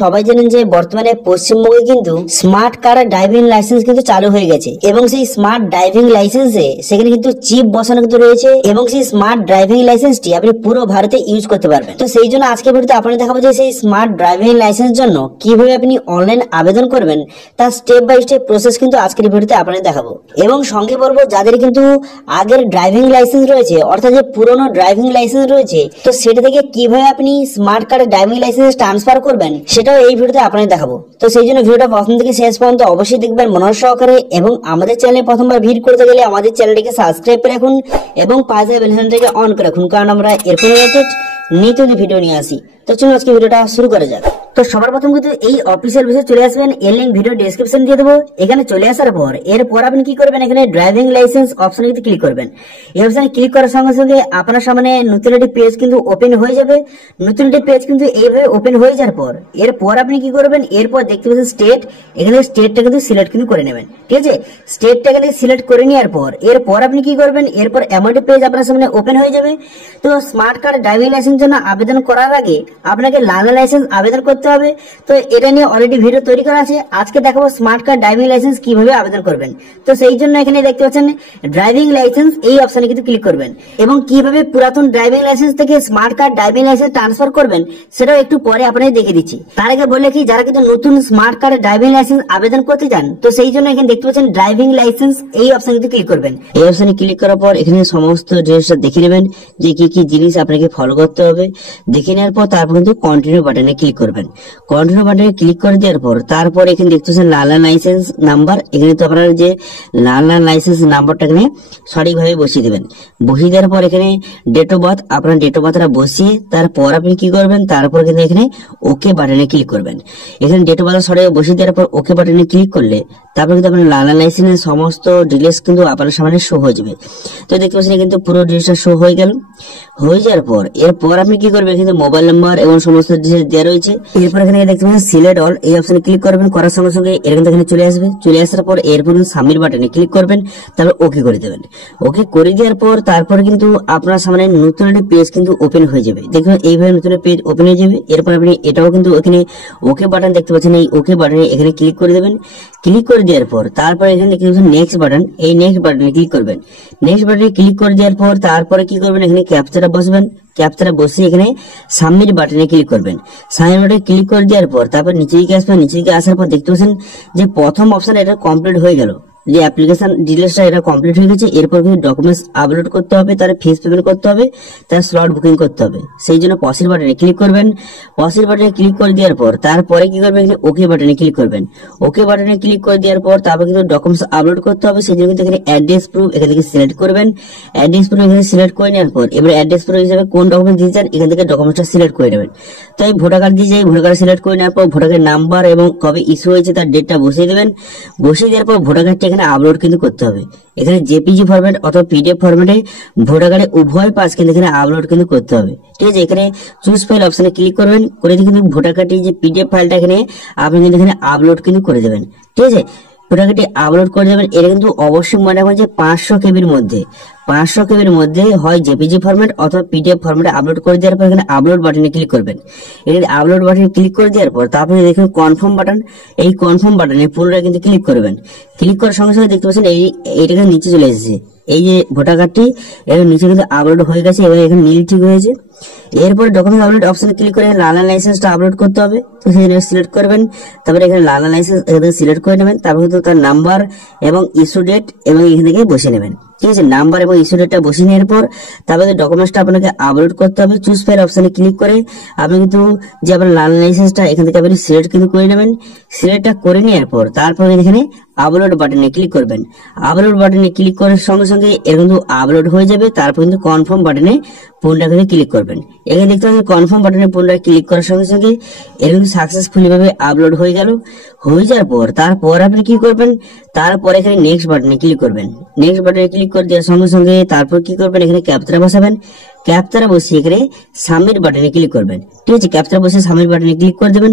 সবাই জানেন যে বর্তমানে পশ্চিমবঙ্গে কিন্তু স্মার্ট কার ড্রাইভিং লাইসেন্স কিন্তু চালু হয়ে গেছে এবং সেই স্মার্ট ড্রাইভিং লাইসেন্সে সেখানে কিন্তু চিপ বসানো কিন্তু রয়েছে এবং সেই স্মার্ট ড্রাইভিং লাইসেন্সটি আপনি পুরো ভারতে ইউজ করতে পারবেন। তো সেই জন্য আজকে ভিডিওতে আপনাদের দেখাবো যে সেই স্মার্ট ড্রাইভিং লাইসেন্স জন্য কিভাবে আপনি অনলাইন আবেদন করবেন তার স্টেপ বাই স্টেপ প্রসেস কিন্তু আজকের ভিডিওতে আপনাদের দেখাবো এবং সঙ্গে বলবো যাদের কিন্তু আগের ড্রাইভিং লাইসেন্স রয়েছে অর্থাৎ যে পুরনো ড্রাইভিং লাইসেন্স রয়েছে তো সেটা থেকে কিভাবে আপনি স্মার্ট কার ড্রাইভিং লাইসেন্স ট্রান্সফার করবেন সেটাও এই ভিডিওতে আপনাদের দেখাবো। তো সেই জন্য ভিডিওটা প্রথম থেকে শেষ পর্যন্ত অবশ্যই দেখবেন মনোযোগ সহকারে এবং আমাদের চ্যানেলে প্রথমবার ভিজিট করতে গেলে আমাদের চ্যানেলটিকে সাবস্ক্রাইব করে রাখুন এবং পাশে বেল আইকনটাকে অন করে রাখুন, কারণ আমরা এরপর রিলেটেড নিত্য ভিডিও নিয়ে আসি। তো চলুন আজকে ভিডিওটা শুরু করা যাক। তো সবার প্রথম কিন্তু এই অফিসিয়াল ওয়েবসাইটে চলে আসবেন, এর লিংক ভিডিও ডেসক্রিপশন দিয়ে দেবো। এখানে চলে আসার পর এরপর আপনি কি করবেন, এখানে ড্রাইভিং লাইসেন্স অপশনে কিন্তু ক্লিক করবেন। এই অপশনে ক্লিক করার সঙ্গে সঙ্গে আপনার সামনে নতুন একটি পেজ কিন্তু ওপেন হয়ে যাবে। নতুন একটি পেজ কিন্তু এইভাবে ওপেন হয়ে যাওয়ার পর এরপর আপনি কি করবেন, এরপর দেখতে পাচ্ছেন স্টেট, এখানে স্টেটটা কিন্তু সিলেক্ট কিন্তু করে নেবেন। ঠিক আছে, স্টেটটা এখানে সিলেক্ট করে নেওয়ার পর এরপর আপনি কি করবেন, এরপর এমন একটি পেজ আপনার সামনে ওপেন হয়ে যাবে। তো স্মার্ট কার্ড ড্রাইভিং লাইসেন্স জন্য আবেদন করার আগে আপনাকে লার্নার লাইসেন্স আবেদন করতে হবে। তো এটা নিয়ে অলরেডি ভিডিও তৈরি করা আছে, আজকে দেখাবো স্মার্ট কার্ড ড্রাইভিং লাইসেন্স কিভাবে আবেদন করবেন। তো সেই জন্য এখানে দেখতে পাচ্ছেন ড্রাইভিং লাইসেন্স, এই অপশনে কিন্তু ক্লিক করবেন এবং কিভাবে পুরাতন ড্রাইভিং লাইসেন্স থেকে smart card driving licence transfer করবেন সেটাও একটু পরে আপনাদের দেখিয়ে দিচ্ছি। তার আগে বলে কি, যারা কিন্তু নতুন স্মার্ট কার্ড ড্রাইভিং লাইসেন্স আবেদন করতে চান তো সেই জন্য এখানে দেখতে পাচ্ছেন ড্রাইভিং লাইসেন্স, এই অপশনে কিন্তু ক্লিক করবেন। এই অপশনে ক্লিক করার পর এখানে সমস্ত জিনিসটা দেখে নেবেন যে কি কি জিনিস আপনাকে ফলো করতে হবে। দেখে নেওয়ার পর তারপর কিন্তু কন্টিনিউ বাটনে ক্লিক করবেন। কন্টিনিউ বাটনে ক্লিক করে দেওয়ার পর তারপর এখানে দেখতে পাচ্ছেন লার্নার লাইসেন্স নাম্বার, এখানে তো আপনার যে লার্নার লাইসেন্স নাম্বারটা এখানে সঠিকভাবে বসিয়ে দেবেন। বসিয়ে দেওয়ার পর এখানে ডেট অফ বার্থ, আপনার ডেট অফ বার্থটা বসিয়ে তারপর আপনি কি করবেন, তারপর কিন্তু এখানে ওকে বাটনে ক্লিক করবেন। এখানে ডেট অফ বার্থ সঠিক বসিয়ে দেওয়ার পর ওকে বাটনে ক্লিক করলে তারপর কিন্তু আপনার লার্নার লাইসেন্সের সমস্ত ডিটেইলস কিন্তু আপনার সামনে শো হয়ে যাবে। তো দেখতে পাচ্ছেন কিন্তু পুরো ডিটেইলসটা শো হয়ে গেল। হয়ে যাওয়ার পর এরপর আপনি কি করবেন, কিন্তু মোবাইল নাম্বার এবং সমস্ত ডিটেইলস দেওয়া রয়েছে। এরপর এখানে দেখতে পাচ্ছেন সিলেক্ট অল, এই অপশনে ক্লিক করবেন। করার সঙ্গে সঙ্গে এরকম এখানে চলে আসবে। চলে আসার পর এরপর সাবমিট বাটনে ক্লিক করবেন, তারপর ওকে করে দেবেন। ওকে করে দেওয়ার পর তারপর কিন্তু আপনার সামনে নতুন একটি পেজ কিন্তু ওপেন হয়ে যাবে। দেখুন এইভাবে নতুন পেজ ওপেন হয়ে যাবে। এরপর আপনি এটাও কিন্তু এখানে ওকে বাটন দেখতে পাচ্ছেন, এই ওকে বাটনে এখানে ক্লিক করে দেবেন। ক্লিক করে দেওয়ার পর তারপর এখানে দেখতে পাচ্ছেন নেক্সট বাটন, এই নেক্সট বাটনে ক্লিক করবেন। নেক্সট বাটনে ক্লিক করে দেওয়ার পর তারপরে কি করবেন, এখানে ক্যাপচাটা বসবেন। ক্যাপচাটা বসে এখানে সাবমিট বাটনে ক্লিক করবেন। সাবমিট বাটনে ক্লিক করে দেওয়ার পর তারপর নিচে দিকে আসবেন। নিচে দিকে আসার পর দেখতে পাচ্ছেন যে প্রথম অপশন এটা কমপ্লিট হয়ে গেল, যে অ্যাপ্লিকেশন ডিটেইলসটা এটা কমপ্লিট হয়ে গেছে। এরপর কিন্তু ডকুমেন্টস আপলোড করতে হবে, তার ফিস পেমেন্ট করতে হবে, তার স্লট বুকিং করতে হবে। সেই জন্য পসিল বাটনে ক্লিক করবেন। পসিল বাটনে ক্লিক করে দেওয়ার পর তারপরে কি করবেন, এখানে ওকে বাটনে ক্লিক করবেন। ওকে বাটনে ক্লিক করে দেওয়ার পর তারপর কিন্তু ডকুমেন্টস আপলোড করতে হবে। সেই জন্য কিন্তু এখানে অ্যাড্রেস প্রুফ এখান থেকে সিলেক্ট করবেন। অ্যাড্রেস প্রুফ এখানে সিলেক্ট করে নেওয়ার পর এবার অ্যাড্রেস প্রুফ হিসেবে কোন ডকুমেন্ট দিতে চান এখান থেকে ডকুমেন্টসটা সিলেক্ট করে নেবেন। তো এই ভোটার কার্ড দিয়ে ভোটার কার্ড সিলেক্ট করে নেওয়ার পর ভোটার কার্ড নাম্বার এবং কবে ইস্যু হয়েছে তার ডেটটা বসিয়ে দেবেন। বসিয়ে দেওয়ার পর ভোটার কার্ডটা এখানে আপলোড কিন্তু করতে হবে। এখানে জেপিজি ফরম্যাট অথবা পিডিএফ ফরম্যাটে ভোটার কার্ডে উভয় পাশ কিন্তু এখানে আপলোড কিন্তু করতে হবে। ঠিক আছে, এখানে চুজ ফাইল অপশনে ক্লিক করবেন। করে দিয়ে কিন্তু ভোটার কার্ডের যে পিডিএফ ফাইলটা এখানে আপনি কিন্তু এখানে আপলোড কিন্তু করে দেবেন। ঠিক আছে, ভোটার কার্ডটি আপলোড করে দেবেন। এটা কিন্তু অবশ্যই মনে রাখবেন যে 500 কেবির মধ্যে 500 কেবির মধ্যে হয় জেপিজি ফরম্যাট অথবা পিডিএফ ফরম্যাটে আপলোড করে দেওয়ার পর এখানে আপলোড বাটনে ক্লিক করবেন। এখানে আপলোড বাটনে ক্লিক করে দেওয়ার পর তারপরে দেখুন কনফার্ম বাটন, এই কনফার্ম বাটনে পুরোটা কিন্তু ক্লিক করবেন। ক্লিক করার সঙ্গে সঙ্গে দেখতে পাচ্ছেন এইটা নিচে চলে এসেছে, এই যে ভোটার কার্ডটি এর নিচে কিন্তু আপলোড হয়ে গেছে এবং এখানে নীল ঠিক হয়েছে। এরপরে ডকুমেন্ট আপলোড অপশনে ক্লিক করে লার্নার লাইসেন্সটা আপলোড করতে হবে। তো সেই সিলেক্ট করবেন, তারপরে এখানে লার্নার লাইসেন্স এখানে সিলেক্ট করে নেবেন। তারপর কিন্তু তার নাম্বার এবং ইস্যু ডেট এবং এখান থেকে বসিয়ে নেবেন। ঠিক আছে, নাম্বার এবং ইস্যু ডেটটা বসিয়ে নেওয়ার পর তারপরে ডকুমেন্টসটা আপনাকে আপলোড করতে হবে। চুজ ফাইল অপশনে ক্লিক করে আপনি কিন্তু যে আপনার লার্নার লাইসেন্সটা এখান থেকে আপনি সিলেক্ট কিন্তু করে নেবেন। সিলেক্টটা করে নেওয়ার পর তারপরে এখানে আপলোড বাটনে ক্লিক করবেন। আপলোড বাটনে ক্লিক করার সঙ্গে সঙ্গে এর কিন্তু আপলোড হয়ে যাবে। তারপর কিন্তু কনফার্ম বাটনে পুনরায় ক্লিক করবেন। এখানে দেখতে পাচ্ছেন কনফার্ম বাটনে পুনরায় ক্লিক করার সঙ্গে সঙ্গে এর কিন্তু সাকসেসফুলি ভাবে আপলোড হয়ে গেল। হয়ে যাওয়ার পর তারপর আপনি কি করবেন, তারপর এখানে নেক্সট বাটনে ক্লিক করবেন। নেক্সট বাটনে ক্লিক করে দেওয়ার সঙ্গে সঙ্গে তারপর কি করবেন, এখানে ক্যাপচাটা বসাবেন। ক্যাপচারা বসিয়ে এখানে সাবমিট বাটনে ক্লিক করবেন। ঠিক আছে, ক্যাপচারা বসে সাবমিট বাটনে ক্লিক করে দেবেন।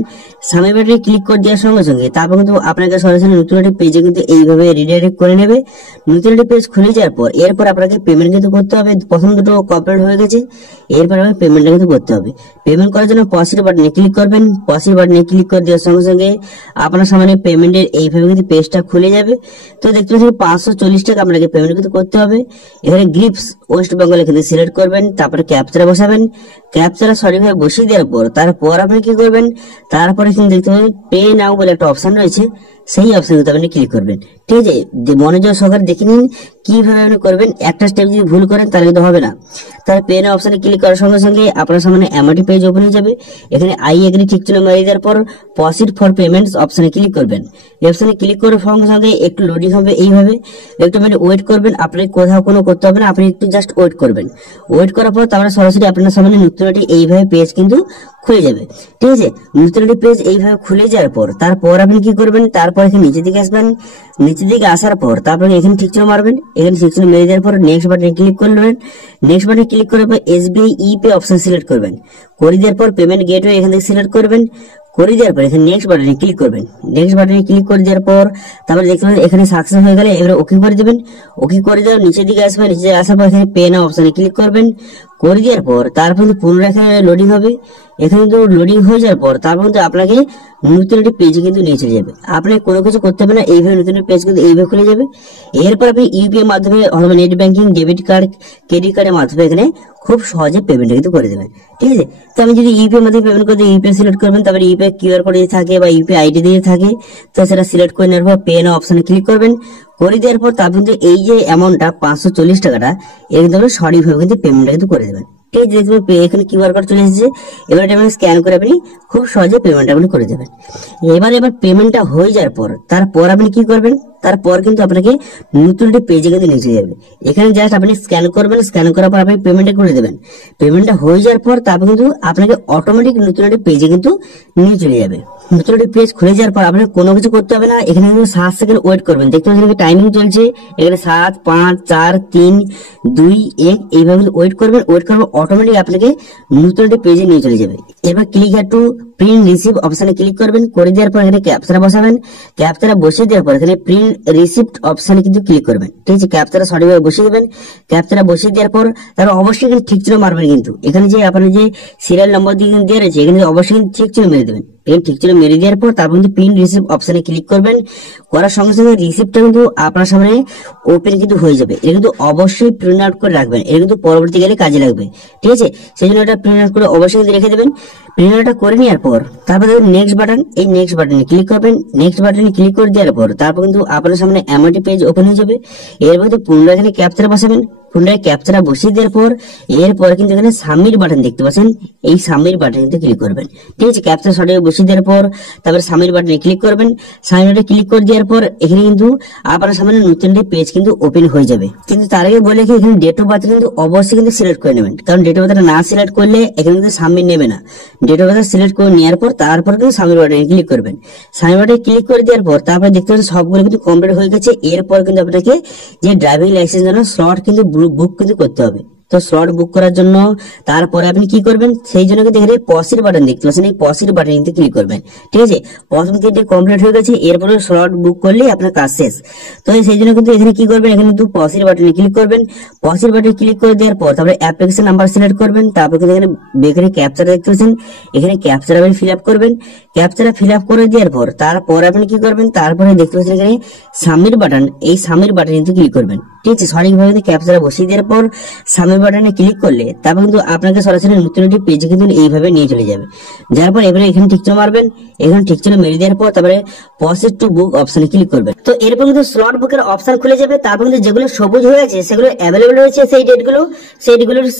সাবমিট বাটনে ক্লিক করে দেওয়ার সঙ্গে সঙ্গে তারপর কিন্তু আপনাকে সরাসরি নতুন একটি পেজে কিন্তু এইভাবে রিডাইরেক্ট করে নেবে। নতুন একটি পেজ খুলে যাওয়ার পর এরপর আপনাকে পেমেন্ট কিন্তু করতে হবে। প্রথম দুটো কমপ্লিট হয়ে গেছে, এরপর আপনাকে পেমেন্টটা কিন্তু করতে হবে। পেমেন্ট করার জন্য প্রসিড বাটনে ক্লিক করবেন। প্রসিড বাটনে ক্লিক করে দেওয়ার সঙ্গে সঙ্গে আপনার সামনে পেমেন্টের এইভাবে কিন্তু পেজটা খুলে যাবে। তো দেখতে পাচ্ছেন 540 টাকা আপনাকে পেমেন্ট কিন্তু করতে হবে। এখানে গ্রিপস ওয়েস্ট বেঙ্গল এখানে সিলেক্ট করবেন, তারপরে ক্যাপচারা বসাবেন। ক্যাপচারা সঠিকভাবে বসিয়ে দেওয়ার পর তারপর আপনি কি করবেন, তারপরে কিন্তু দেখতে পাবেন পে নাও বলে একটা অপশন রয়েছে, সেই অপশন কিন্তু আপনি ক্লিক করবেন। ঠিক আছে, মনোযোগ সহকারে দেখে নিন কিভাবে আপনি করবেন। একটা স্টেপ যদি ভুল করেন তাহলে কিন্তু হবে না। তাহলে পে নাও অপশনে ক্লিক করার সঙ্গে সঙ্গে আপনার সামনে অ্যামাউন্ট পেজ ওপেন হয়ে যাবে। এখানে আই এগ্রি ঠিক চিহ্ন মেরে দেওয়ার পর প্রসিড ফর পেমেন্টস অপশনে ক্লিক করবেন। এই অপশনে ক্লিক করার সঙ্গে সঙ্গে একটু লোডিং হবে, এইভাবে একটু মানে ওয়েট করবেন। আপনি কোথাও কোনো করতে হবে না, আপনি একটু জাস্ট ওয়েট করবেন। ওয়েট করার পর তারপরে সরাসরি আপনার সামনে নতুন একটি এইভাবে পেজ কিন্তু খুলে যাবে। ঠিক আছে, নতুন একটি পেজ এইভাবে খুলে যাওয়ার পর তারপর আপনি কি করবেন, তারপর এখানে নিচের দিকে আসবেন। নিচের দিকে আসার পর তারপরে এখানে ঠিক চিহ্ন মারবেন। এখানে ঠিক চিহ্ন মেরে দেওয়ার পর নেক্সট বাটনে ক্লিক করবেন। নেক্সট বাটনে ক্লিক করার পর এসবিআই ই পে অপশন সিলেক্ট করবেন। করে দেওয়ার পর পেমেন্ট গেটওয়ে এখান থেকে সিলেক্ট করবেন। করে দেওয়ার পর এখানে নেক্সট বাটনে ক্লিক করবেন। নেক্সট বাটনে ক্লিক করে দেওয়ার পর তারপরে দেখতে পাবেন এখানে সাকসেস হয়ে গেলে এবারে ওকে করে দেবেন। ওকে করে দেওয়ার নিচের দিকে আসবেন। নিচে আসার পর এখানে পে নাও অপশনে ক্লিক করবেন। করে দেওয়ার পর তারপর পুনরায় এখানে লোডিং হবে। এখানে কিন্তু লোডিং হয়ে যাওয়ার পর তারপর কিন্তু আপনাকে নতুন একটি পেজে কিন্তু নিয়ে চলে যাবে। আপনাকে কোনো কিছু করতে হবে না, এইভাবে নতুন পেজ কিন্তু এইভাবে খুলে যাবে। এরপর আপনি ইউপিআই মাধ্যমে অথবা net banking, debit card, credit কার্ডের মাধ্যমে এখানে খুব সহজে পেমেন্ট কিন্তু করে দেবেন। ঠিক আছে, তো আমি যদি ইউপিআই মাধ্যমে পেমেন্ট করতে ইউপিআই সিলেক্ট করবেন, তারপরে ইউপিআই কিউআর কোড যদি থাকে বা ইউপিআই আইডি দিয়ে থাকে তো সেটা সিলেক্ট করে নেওয়ার পর পে নাও অপশনে ক্লিক করবেন। করে দেওয়ার পর তারপর কিন্তু এই যে অ্যামাউন্টটা 540 টাকাটা এর কিন্তু সঠিকভাবে কিন্তু পেমেন্টটা কিন্তু করে দেবেন। এই যে এখানে কিউআর কোড চলে এসেছে, এবার এটা স্ক্যান করে আপনি খুব সহজে পেমেন্ট আপনি করে দেবেন। এবার পেমেন্টটা হয়ে যাওয়ার পর তারপর আপনি কি করবেন, তারপর কিন্তু আপনাকে নতুন একটি পেজে কিন্তু নিয়ে চলে যাবে। এখানে জাস্ট আপনি স্ক্যান করবেন, স্ক্যান করার পর আপনি পেমেন্টটা করে দেবেন। পেমেন্টটা হয়ে যাওয়ার পর তারপর কিন্তু আপনাকে অটোমেটিক নতুন একটি পেজে কিন্তু নিয়ে চলে যাবে। নতুন একটি পেজ খুলে যাওয়ার পর আপনাকে কোনো কিছু করতে হবে না। এখানে কিন্তু 7 সেকেন্ড ওয়েট করবেন। দেখতে পাচ্ছেন টাইমিং চলছে, এখানে 7, 5, 4, 3, 2, 1 এইভাবে ওয়েট করবেন। ওয়েট করবেন, অটোমেটিক আপনাকে নতুন একটি পেজে নিয়ে চলে যাবে। এবার click here two print receive অপশনে ক্লিক করবেন। করে দেওয়ার পর এখানে ক্যাপচারা বসাবেন। ক্যাপচারা বসিয়ে দেওয়ার পর এখানে প্রিন্ট রিসিপ্ট অপশনে কিন্তু ক্লিক করবেন। ঠিক আছে, ক্যাপচারা সঠিকভাবে বসিয়ে দেবেন। ক্যাপচারা বসিয়ে দেওয়ার পর তারা অবশ্যই এখানে ঠিক চিহ্ন মারবেন। কিন্তু এখানে যে আপনার যে সিরিয়াল নম্বর দিয়ে দেওয়া রয়েছে এখানে অবশ্যই ঠিক চিহ্ন মেরে দেবেন। এখানে ঠিক চিহ্ন মেরে দেওয়ার পর তারপর কিন্তু প্রিন্ট রিসিপ্ট অপশনে ক্লিক করবেন। করার সঙ্গে সঙ্গে রিসিপ্টটা কিন্তু আপনার সামনে ওপেন কিন্তু হয়ে যাবে। এটা কিন্তু অবশ্যই প্রিন্ট আউট করে রাখবেন, এটা কিন্তু পরবর্তীকালে কাজে লাগবে। ঠিক আছে, সেই জন্য এটা প্রিন্ট আউট করে অবশ্যই কিন্তু রেখে দেবেন। প্রিন্ট আউটটা করে নেওয়ার পর তারপর নেক্সট বাটন, এই নেক্সট বাটনে ক্লিক করবেন। নেক্সট বাটনে ক্লিক করে দেওয়ার পর তারপর কিন্তু আপনার সামনে অ্যামাউন্ট পেজ ওপেন হয়ে যাবে। এর মধ্যে পুনরায় এখানে ক্যাপচারা বসাবেন। পুনরায় ক্যাপচারা বসিয়ে দেওয়ার পর এরপর কিন্তু এখানে সাবমিট বাটন দেখতে পাচ্ছেন, এই সাবমিট বাটনে কিন্তু ক্লিক করবেন। ঠিক আছে, ক্যাপচারা সঠিক বসিয়ে দেওয়ার পর তারপরে সাবমিট বাটনে ক্লিক করবেন। সাবমিট বাটনে ক্লিক করে দেওয়ার পর এখানে কিন্তু আপনার সামনে নতুন একটি পেজ কিন্তু ওপেন হয়ে যাবে। কিন্তু তার আগে বলে কি এখানে ডেট অফ বার্থ কিন্তু অবশ্যই কিন্তু সিলেক্ট করে নেবেন, কারণ ডেট অফ বার্থ না সিলেক্ট করলে এখানে কিন্তু সাবমিট নেবে না। ডেট অফ বার্থ সিলেক্ট করে নেওয়ার পর তারপর কিন্তু সাবমিট বাটনে ক্লিক করবেন। সাবমিট বাটনে ক্লিক করে দেওয়ার পর তারপরে দেখতে পাচ্ছেন সবগুলো কিন্তু কমপ্লিট হয়ে গেছে। এরপর কিন্তু আপনাকে যে ড্রাইভিং লাইসেন্স জন্য স্লট কিন্তু বুক কিন্তু করতে হবে। তো স্লট বুক করার জন্য তারপরে আপনি কি করবেন, সেই জন্য কিন্তু এখানে পসিড বাটন দেখতে পাচ্ছেন, এই পসিড বাটনে কিন্তু ক্লিক করবেন। ঠিক আছে, প্রথম তিনটে কমপ্লিট হয়ে গেছে, এরপরে স্লট বুক করলেই আপনার কাজ শেষ। তো সেই জন্য কিন্তু এখানে কি করবেন, এখানে কিন্তু পসিড বাটনে ক্লিক করবেন। পসিড বাটনে ক্লিক করে দেওয়ার পর তারপরে অ্যাপ্লিকেশন নাম্বার সিলেক্ট করবেন। তারপর কিন্তু এখানে ক্যাপচারা দেখতে পাচ্ছেন, এখানে ক্যাপচারা আপনি ফিল আপ করবেন। ক্যাপচারা ফিল আপ করে দেওয়ার পর তারপর আপনি কি করবেন, তারপরে দেখতে পাচ্ছেন এখানে সাবমিট বাটন, এই সাবমিট বাটনে কিন্তু ক্লিক করবেন। ঠিক আছে, সঠিকভাবে ক্যাপচারা বসিয়ে দেওয়ার পর সাবমিট বাটনে ক্লিক করলে তারপর কিন্তু আপনাকে সরাসরি নতুন একটি পেজে কিন্তু এইভাবে নিয়ে চলে যাবে। যার পর এবারে এখানে ঠিক চিহ্ন মারবেন। এখানে ঠিক চিহ্ন মেরে দেওয়ার পর তারপরে প্রসেস টু বুক অপশনে ক্লিক করবেন। তো এরপর কিন্তু স্লট বুকের অপশন খুলে যাবে। তারপর কিন্তু যেগুলো সবুজ হয়ে আছে সেগুলো অ্যাভেলেবল রয়েছে, সেই ডেটগুলো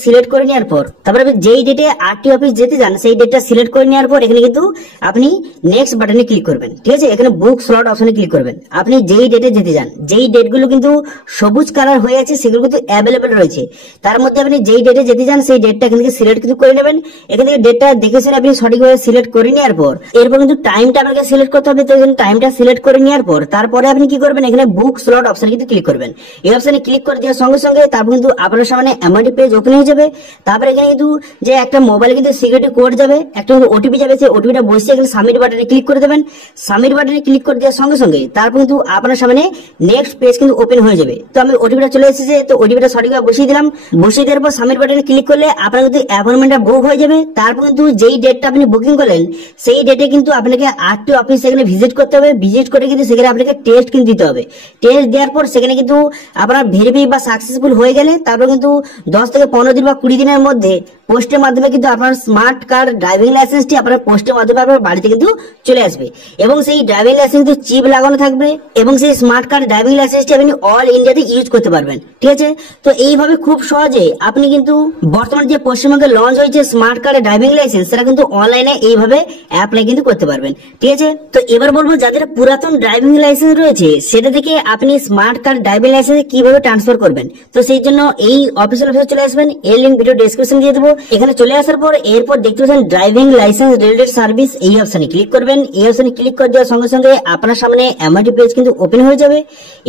সিলেক্ট করে নেওয়ার পর তারপরে আপনি যেই ডেটে আরটি অফিস যেতে চান সেই ডেটটা সিলেক্ট করে নেওয়ার পর এখানে কিন্তু আপনি নেক্সট বাটনে ক্লিক করবেন। ঠিক আছে, এখানে বুক স্লট অপশনে ক্লিক করবেন। আপনি যেই ডেটে যেতে চান, যেই ডেটগুলো কিন্তু সবুজ কালার হয়ে আছে সেগুলো কিন্তু অ্যাভেলেবেল রয়েছে। তার মধ্যে আপনি যেই ডেটে যেতে চান সেই ডেটটা এখান থেকে সিলেক্ট কিন্তু করে নেবেন। এখান থেকে ডেটটা দেখে শুনে আপনি সঠিকভাবে সিলেক্ট করে নেওয়ার পর এরপর কিন্তু টাইমটা আপনাকে সিলেক্ট করতে হবে। তো এখানে টাইমটা সিলেক্ট করে নেওয়ার পর তারপরে আপনি কি করবেন, এখানে বুক স্লট অপশন কিন্তু ক্লিক করবেন। এই অপশনে ক্লিক করে দেওয়ার সঙ্গে সঙ্গে তারপর কিন্তু আপনার সামনে এমআরটি পেজ ওপেন হয়ে যাবে। তারপরে এখানে কিন্তু যে একটা মোবাইলে কিন্তু সিকিউরিটি কোড যাবে, একটা কিন্তু ওটিপি যাবে, সেই ওটিপিটা বসিয়ে এখানে সাবমিট বাটনে ক্লিক করে দেবেন। সাবমিট বাটনে ক্লিক করে দেওয়ার সঙ্গে সঙ্গে তারপর কিন্তু আপনার সামনে নেক্সট পেজ কিন্তু ওপেন হয়ে যাবে। তো আমি ওটিপিটা চলে এসেছে, তো ওটিপিটা সঠিকভাবে বসিয়ে দিলাম। বসিয়ে দেওয়ার পর সাবমিট বাটনে ক্লিক করলে আপনার কিন্তু অ্যাপয়েন্টমেন্টটা বুক হয়ে যাবে। তারপর কিন্তু যেই ডেটটা আপনি বুকিং করলেন সেই ডেটে কিন্তু আপনাকে আরটি অফিস সেখানে ভিজিট করতে হবে। ভিজিট করে কিন্তু সেখানে আপনাকে টেস্ট কিন্তু দিতে হবে। টেস্ট দেওয়ার পর সেখানে কিন্তু আপনার ভেরিফাই বা সাকসেসফুল হয়ে গেলে তারপর কিন্তু 10 থেকে 15 দিন বা 20 দিনের মধ্যে পোস্টের মাধ্যমে কিন্তু আপনার স্মার্ট কার্ড ড্রাইভিং লাইসেন্সটি আপনার পোস্টের মাধ্যমে আপনার বাড়িতে কিন্তু চলে আসবে। এবং সেই ড্রাইভিং লাইসেন্স কিন্তু চিপ লাগানো থাকবে এবং সেই স্মার্ট কার্ড ড্রাইভিং লাইসেন্সটি আপনি অল ইন্ডিয়াতে ইউজ করতে পারবেন। ঠিক আছে, তো এইভাবে খুব সহজে আপনি কিন্তু বর্তমানে যে পশ্চিমবঙ্গে লঞ্চ হয়েছে স্মার্ট কার্ড ড্রাইভিং লাইসেন্স সেটা কিন্তু অনলাইনে এইভাবে অ্যাপ্লাই কিন্তু করতে পারবেন। ঠিক আছে, তো এবার বলবো যাদের পুরাতন ড্রাইভিং লাইসেন্স রয়েছে সেটা থেকে আপনি স্মার্ট কার্ড ড্রাইভিং লাইসেন্স কিভাবে ট্রান্সফার করবেন। তো সেই জন্য এই অফিসিয়াল অফিসে চলে আসবেন। এর লিঙ্ক ভিডিও ডেসক্রিপশন দিয়ে দেবো। এখানে চলে আসার পর এরপর দেখতে পাচ্ছেন ড্রাইভিং লাইসেন্স রিলেটেড সার্ভিস, এই অপশনে ক্লিক করবেন। এই অপশনে ক্লিক করে দেওয়ার সঙ্গে সঙ্গে আপনার সামনে এমআরটি পেজ কিন্তু ওপেন হয়ে যাবে।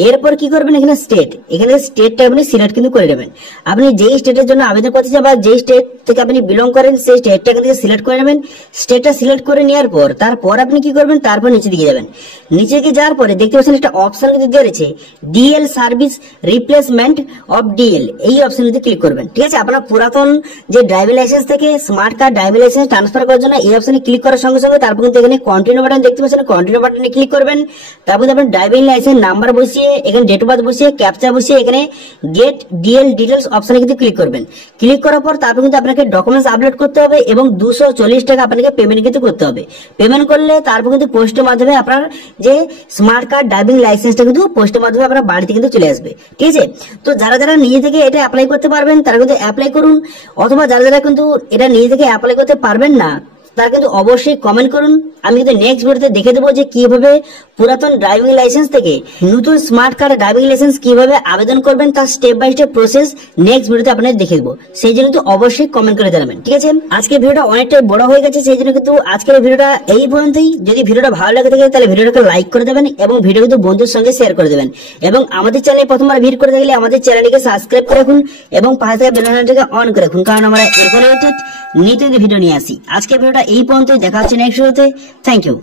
এরপর কি করবেন, এখানে স্টেট, এখানে স্টেটটা আপনি সিলেক্ট কিন্তু করে নেবেন। আপনি যেই স্টেটের জন্য আবেদন করতে চান বা যেই স্টেট থেকে আপনি বিলং করেন সেই স্টেটটা এখান থেকে সিলেক্ট করে নেবেন। স্টেটটা সিলেক্ট করে নেওয়ার পর তারপর আপনি কি করবেন, তারপর নিচে দিকে যাবেন। নিচে দিকে যাওয়ার পরে দেখতে পাচ্ছেন একটা অপশন কিন্তু দেওয়া রয়েছে DL service replacement of DL, এই অপশনটিতে ক্লিক করবেন। ঠিক আছে, আপনার পুরাতন যে ড্রাইভিং লাইসেন্স থেকে smart card driving licence transfer করার জন্য এই অপশনে ক্লিক করার সঙ্গে সঙ্গে তারপর কিন্তু এখানে কন্টিনিউ বাটন দেখতে পাচ্ছেন, কন্টিনিউ বাটনে ক্লিক করবেন। তারপর আপনি ড্রাইভিং লাইসেন্স নাম্বার বসিয়ে এখানে ডেট অফ বার্থ বসিয়ে ক্যাপচা বসিয়ে এখানে গেট ডিএল ডিটেলস অপশনে কিন্তু ক্লিক করবেন। ক্লিক করার পর তারপর কিন্তু আপনাকে ডকুমেন্টস আপলোড করতে হবে এবং 240 টাকা আপনাকে পেমেন্ট কিন্তু করতে হবে। পেমেন্ট করলে তারপর কিন্তু পোস্টের মাধ্যমে আপনার যে স্মার্ট কার্ড ড্রাইভিং লাইসেন্সটা কিন্তু পোস্টের মাধ্যমে আপনার বাড়িতে কিন্তু চলে আসবে। ঠিক আছে, তো যারা যারা নিজে থেকে এটা অ্যাপ্লাই করতে পারবেন তারা কিন্তু অ্যাপ্লাই করুন, অথবা যারা যারা কিন্তু এটা নিজে থেকে অ্যাপ্লাই করতে পারবেন না তারা কিন্তু অবশ্যই কমেন্ট করুন। আমি কিন্তু নেক্সট ভিডিওতে দেখে দেবো যে কিভাবে পুরাতন ড্রাইভিং লাইসেন্স থেকে নতুন স্মার্ট কার্ড ড্রাইভিং লাইসেন্স কিভাবে আবেদন করবেন তার step by step process next ভিডিওতে আপনাদের দেখে দেবো। সেই জন্য কিন্তু অবশ্যই কমেন্ট করে জানাবেন। ঠিক আছে, আজকে ভিডিওটা অনেকটাই বড় হয়ে গেছে, সেই জন্য কিন্তু আজকের ভিডিওটা এই পর্যন্তই। যদি ভিডিওটা ভালো লাগে থাকে তাহলে ভিডিওটাকে লাইক করে দেবেন এবং ভিডিও কিন্তু বন্ধুর সঙ্গে শেয়ার করে দেবেন। এবং আমাদের চ্যানেলে প্রথমবার ভিজিট করে থাকলে আমাদের চ্যানেলটিকে সাবস্ক্রাইব করে রাখুন এবং পাশে থাকা বেল আইকনটাকে অন করে রাখুন, কারণ আমরা এরপরে নিত্য ভিডিও নিয়ে আসি। আজকের ভিডিওটা এই পর্যন্তই, দেখা হচ্ছে নেক্সট ভিডিওতে। Thank you.